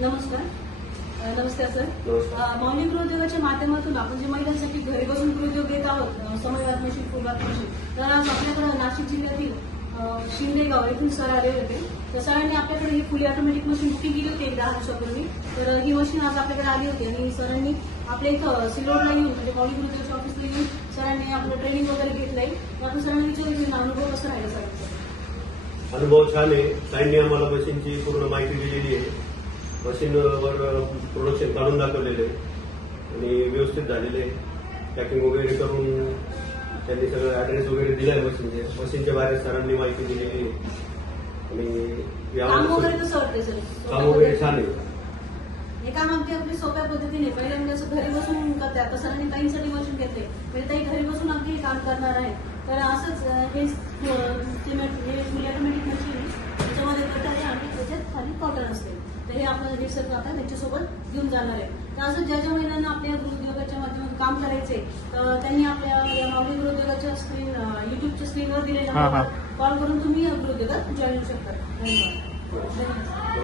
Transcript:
नमस्कार सर. माऊली गृहोद्योगाच्या माध्यमातून आपण जे महिलांसाठी घरी बसून गृहोद्योग देत आहोत, समयवात मशीन, फुलवात मशीन, तर आज आपल्याकडे नाशिक जिल्ह्यातील शिंदेगाव येथून सर आले होते. तर सरांनी आपल्याकडे ही फुली ऑटोमॅटिक मशीन बुकिंग केली होती 10 दिवसापूर्वी. तर ही मशीन आज आपल्याकडे आली होती आणि सरांनी आपल्या इथं सिल्लोडला येऊन म्हणजे माऊली गृहोद्योगाच्या ऑफिसला येऊन सरांनी आपलं ट्रेनिंग वगैरे घेतलंय. तर आपण सरांनी विचारलं अनुभव कसा राहिला सर? अनुभव छान आहे. साईंनी आम्हाला मशीनची पूर्ण माहिती दिलेली आहे. मशीनवर प्रोडक्शन काढून दाखवलेलं आहे आणि व्यवस्थित झालेले आहे. पॅकिंग वगैरे करून त्यांनी सगळं ऍड्रेस वगैरे दिलाय मशीनच्या बाहेर सरांनी माहिती दिलेली आहे आणि काम वगैरे कसं वाटतंय सर? काम वगैरे छान आहे. हे काम अगदी अगदी सोप्या पद्धतीने पहिल्यांदा असं घरी बसून करते. आता सरांनी काहींसाठी मशीन घेतले म्हणजे ताई घरी बसून अगदी काम करणार आहे. तर असंच हे फुली ऑटोमॅटिक मशीन त्याच्यामध्ये कट आहे आणि त्याच्यात खाली कॉटन असते. तर हे आपण हे सर आता त्याच्यासोबत घेऊन जाणार आहे. तर असं ज्या ज्या महिलांना आपल्या गृहोद्योगाच्या माध्यमातून काम करायचे तर त्यांनी आपल्या या माऊली गृहोद्योगाच्या स्क्रीन युट्यूबच्या स्क्रीनवर दिलेल्या कॉल करून तुम्ही गृहोद्योगात जॉईन होऊ शकता. धन्यवाद.